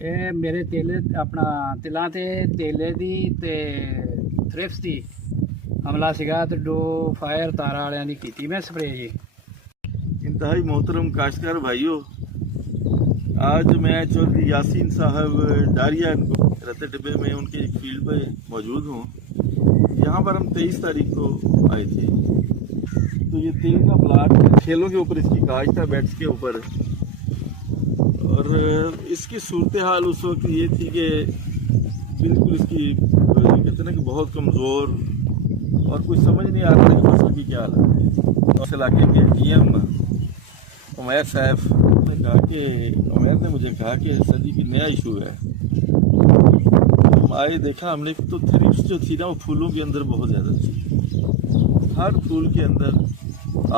ਇਹ ਮੇਰੇ ਤੇਲੇ ਆਪਣਾ ਤਿਲਾਂ ਤੇ ਤੇਲੇ ਦੀ ਤੇ ਥ੍ਰਿਪਸ ਦੀ ਹਮਲਾ ਸੀਗਾ ਤੇ ਦੋ ਫਾਇਰ ਤਾਰਾ ਵਾਲਿਆਂ ਦੀ ਕੀਤੀ ਮੈਂ स्प्रे जी। इंतहाई मोहतरम काश्तकार भाइयों, आज मैं चौधरी यासीन साहब डारिया रत्ते डिब्बे में उनके एक फील्ड पे मौजूद हूँ। यहाँ पर हम 23 तारीख को आए थे। तो ये तिल का प्लाट खेलों के ऊपर इसकी काज था, बेड्स के ऊपर, और इसकी सूरत हाल उस वक्त ये थी कि बिल्कुल इसकी कहते ना कि बहुत कमज़ोर और कुछ समझ नहीं आ रहा था कि फसल की क्या हालत है। उस इलाके के DM उमैर साहब ने कहा कि उमैर ने मुझे कहा कि सर जी की नया इशू है। हम आए, देखा हमने तो थ्रिप्स जो थी ना वो फूलों के अंदर बहुत ज़्यादा थी। हर फूल के अंदर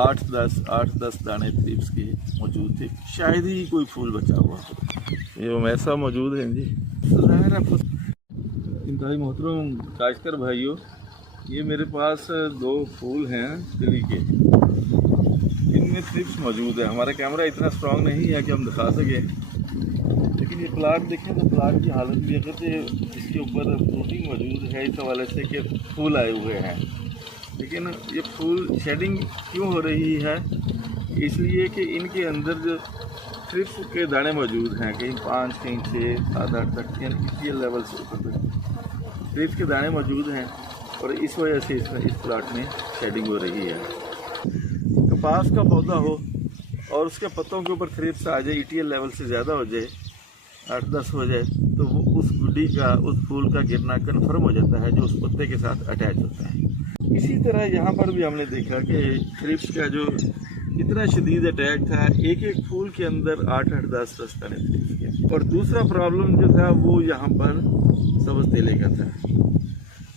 8-10 दाने थ्रिप्स के मौजूद थे, शायद ही कोई फूल बचा हुआ। ये उमैर साहब मौजूद हैं जी। ज़ाहिर है इंतहाई मोहतरम काश्तकार भाइयों, ये मेरे पास 2 फूल हैं तिली के, इनमें थ्रिप्स मौजूद है। हमारा कैमरा इतना स्ट्रांग नहीं है कि हम दिखा सकें, लेकिन ये प्लाट देखें तो प्लाट की हालत भी अगर तो इसके ऊपर फ्रूटिंग मौजूद है इस हवाले से कि फूल आए हुए हैं। लेकिन ये फूल शेडिंग क्यों हो रही है? इसलिए कि इनके अंदर जो थ्रिप्स के दाने मौजूद हैं, कहीं 5, कहीं 6, 7, 8 तक ये लेवल से ऊपर तक थ्रिप्स के दाने मौजूद हैं, और इस वजह से इस प्लाट में शेडिंग हो रही है। कपास का पौधा हो और उसके पत्तों के ऊपर थ्रिप्स आ जाए, ETL लेवल से ज़्यादा हो जाए, 8-10 हो जाए, तो वो उस गुड्डी का, उस फूल का गिरना कन्फर्म हो जाता है जो उस पत्ते के साथ अटैच होता है। इसी तरह यहाँ पर भी हमने देखा कि थ्रिप्स का जो इतना शदीद अटैक था, एक फूल के अंदर 8-8, 10-10 दाने थ्रिप्स के। और दूसरा प्रॉब्लम जो था वो यहाँ पर सब्ज़ तेले का था।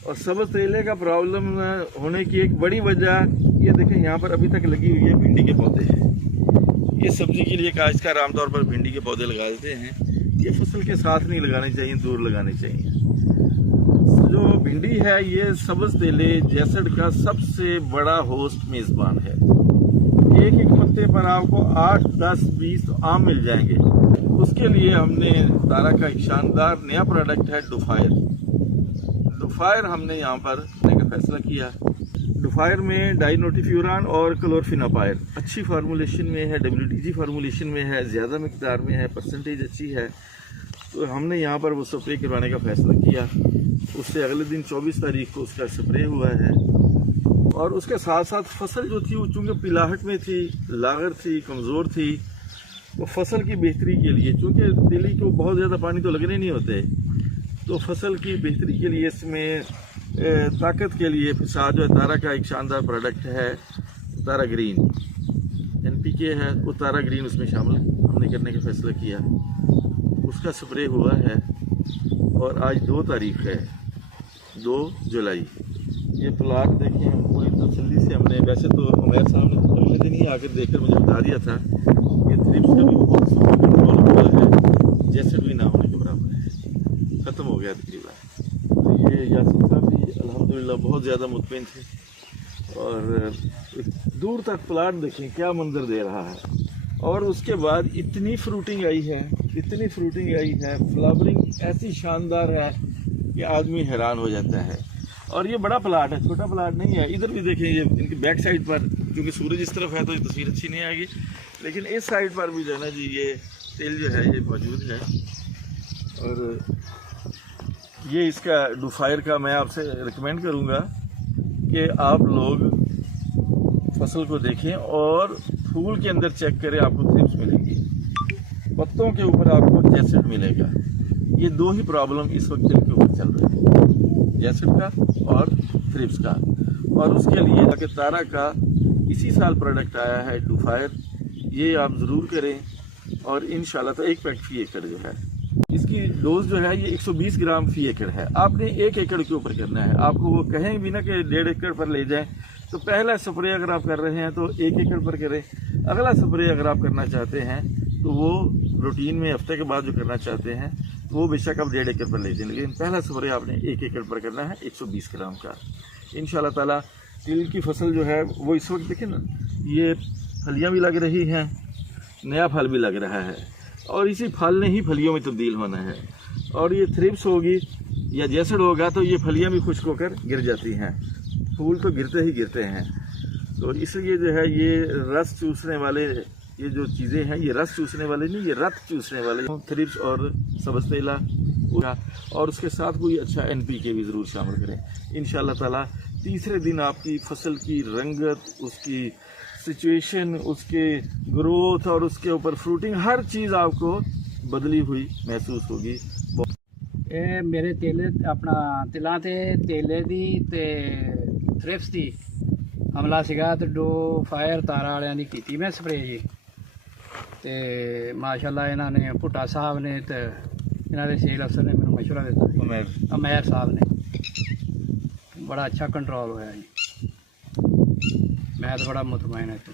और सब्ज़ तेले का प्रॉब्लम होने की एक बड़ी वजह ये देखें, यहाँ पर अभी तक लगी हुई है भिंडी के पौधे हैं। ये सब्ज़ी के लिए काश्तकार आमतौर पर भिंडी के पौधे लगा देते हैं। ये फसल के साथ नहीं लगाने चाहिए, दूर लगाने चाहिए। जो भिंडी है ये सब्ज़ तेले जैसड का सबसे बड़ा होस्ट मेज़बान है। एक पत्ते पर आपको 8, 10, 20 आम मिल जाएंगे। उसके लिए हमने तारा का एक शानदार नया प्रोडक्ट है डुफायर हमने यहाँ पर लेने का फैसला किया। डुफायर में डाइनोटिफ्यूरान और क्लोरफिनापायर अच्छी फार्मूलेशन में है, WTG फार्मूलेशन में है, ज़्यादा मिकदार में है, परसेंटेज अच्छी है। तो हमने यहाँ पर वो स्प्रे करवाने का फैसला किया। उससे अगले दिन 24 तारीख को उसका स्प्रे हुआ है। और उसके साथ साथ फसल जो थी वो चूँकि पिलाहट में थी, लागर थी, कमज़ोर थी, तो फसल की बेहतरी के लिए, चूँकि तिली को बहुत ज़्यादा पानी तो लगने नहीं होते, तो फसल की बेहतरी के लिए इसमें ताकत के लिए साथ जो है तारा का एक शानदार प्रोडक्ट है तारा ग्रीन NPK है, वो तारा ग्रीन उसमें शामिल हमने करने का फैसला किया। उसका स्प्रे हुआ है और आज 2 तारीख है, 2 जुलाई। ये प्लाट देखें, पूरी तसल्ली से हमने, वैसे तो उमैर साहब ने अगले दिन ही आकर देखकर मुझे बता दिया था कि थ्रिप्स का भी बहुत कंट्रोल हुआ है, जैसे भी ना होने के बराबर है, ख़त्म हो गया तकरीबन। तो ये यासीन साहब भी अल्हम्दुलिल्लाह बहुत ज़्यादा मुतमिन थे। और दूर तक प्लाट देखें क्या मंजर दे रहा है। और उसके बाद इतनी फ्रूटिंग आई है, फ्लावरिंग ऐसी शानदार है कि आदमी हैरान हो जाता है। और ये बड़ा प्लाट है, छोटा प्लाट नहीं है। इधर भी देखें, ये इनकी बैक साइड पर, क्योंकि सूरज इस तरफ है तो ये तस्वीर अच्छी नहीं आएगी, लेकिन इस साइड पर भी जो है ना जी, ये तिल जो है ये मौजूद है। और ये इसका डुफायर का मैं आपसे रिकमेंड करूँगा कि आप लोग फसल को देखें और फूल के अंदर चेक करें, आपको थ्रिप्स मिलेंगी, पत्तों के ऊपर आपको जैसिड मिलेगा। ये 2 ही प्रॉब्लम इस वक्त तिल के ऊपर चल रहे हैं, जैसिड का और थ्रिप्स का। और उसके लिए कि तारा का इसी साल प्रोडक्ट आया है डुफायर, ये आप ज़रूर करें। और इंशाल्लाह तो 1 पैकेट फी एकड़ जो है, इसकी डोज जो है ये 120 ग्राम फी एकड़ है। आपने 1 एकड़ के ऊपर करना है। आपको वो कहें भी ना कि 1.5 एकड़ पर ले जाएं, तो पहला स्प्रे अगर आप कर रहे हैं तो 1 एकड़ पर करें। अगला स्प्रे अगर आप करना चाहते हैं तो वो रूटीन में हफ्ते के बाद जो करना चाहते हैं तो वो बेशक आप 1.5 एकड़ पर ले जाएं, लेकिन पहला स्प्रे आपने 1 एकड़ पर करना है 120 ग्राम का। इंशाल्लाह ताला तिल की फसल जो है वो इस वक्त देखें ना, ये फलियाँ भी लग रही हैं, नया फल भी लग रहा है। और इसी फल ने ही फलियों में तब्दील होना है। और ये थ्रिप्स होगी या जैसड़ होगा तो ये फलियां भी खुश्क होकर गिर जाती हैं, फूल तो गिरते ही गिरते हैं। तो इसलिए जो है ये रस चूसने वाले ये जो चीज़ें हैं, ये रस चूसने वाले नहीं, ये रत चूसने वाले थ्रिप्स और सब्ज़ तेला, और उसके साथ कोई अच्छा NPK भी ज़रूर शामिल करें। इंशाअल्लाह ताला तीसरे दिन आपकी फसल की रंगत, उसकी सिचुएशन, उसके ग्रोथ और उसके ऊपर फ्रूटिंग, हर चीज़ आपको बदली हुई महसूस होगी। ਇਹ ਮੇਰੇ ਤੇਲੇ ਆਪਣਾ ਤਿਲਾਂ ਤੇ ਤੇਲੇ ਦੀ ਤੇ ਥ੍ਰਿਪਸ ਦੀ ਹਮਲਾ ਸੀਗਾ ਤੇ ਦੋ ਫਾਇਰ ਤਾਰਾ ਵਾਲਿਆਂ ਦੀ ਕੀਤੀ ਮੈਂ ਸਪਰੇਅ ਜੀ। ਤੇ ਮਾਸ਼ਾਅੱਲਾ ਇਹਨਾਂ ਨੇ ਭੁੱਟਾ ਸਾਹਿਬ ਨੇ ਤੇ ਇਹਨਾਂ ਦੇ ਸੇਲ ਅਫਸਰ ਨੇ ਮੈਨੂੰ ਮਸ਼ਵਰਾ ਦਿੱਤਾ ਸੀ, ਅਮੈਰ ਸਾਹਿਬ ਨੇ। ਬੜਾ ਅੱਛਾ ਕੰਟਰੋਲ ਹੋਇਆ ਜੀ, ਮੈਂ ਤਾਂ ਬੜਾ ਮੁਤਮੈਨ ਹਾਂ ਤੋਂ।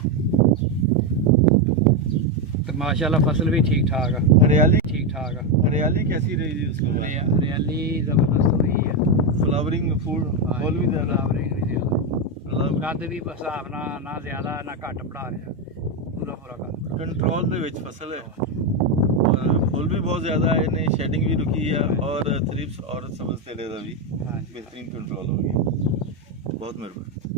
ਤੇ ਮਾਸ਼ਾਅੱਲਾ ਫਸਲ ਵੀ ਠੀਕ ਠਾਕ ਆ, हरियाली ठीक ठाक आ। हरियाली कैसी रही जी उसके बाद? हरियाली ज़बरदस्त हुई है, फ्लावरिंग फूल फूल भी ज़्यादा, कद भी हिसाब ना ज़्यादा ना घट बढ़ा रहा, पूरा कद कंट्रोल ਦੇ ਵਿੱਚ ਫਸਲ ਹੈ ਔਰ ਫੁੱਲ ਵੀ ਬਹੁਤ ਜ਼ਿਆਦਾ ਹੈ, ਇਹਨੇ ਸ਼ੈਡਿੰਗ ਵੀ ਰੁਕੀ ਹੈ ਔਰ ਥ੍ਰਿਪਸ ਔਰ ਸਬਜ਼ ਤੇਲੇ ਦਾ ਵੀ हाँ जी। ਬਿਹਤਰੀਨ ਕੰਟਰੋਲ ਹੋ ਗਿਆ। ਬਹੁਤ ਮਿਹਰਬਾਨੀ।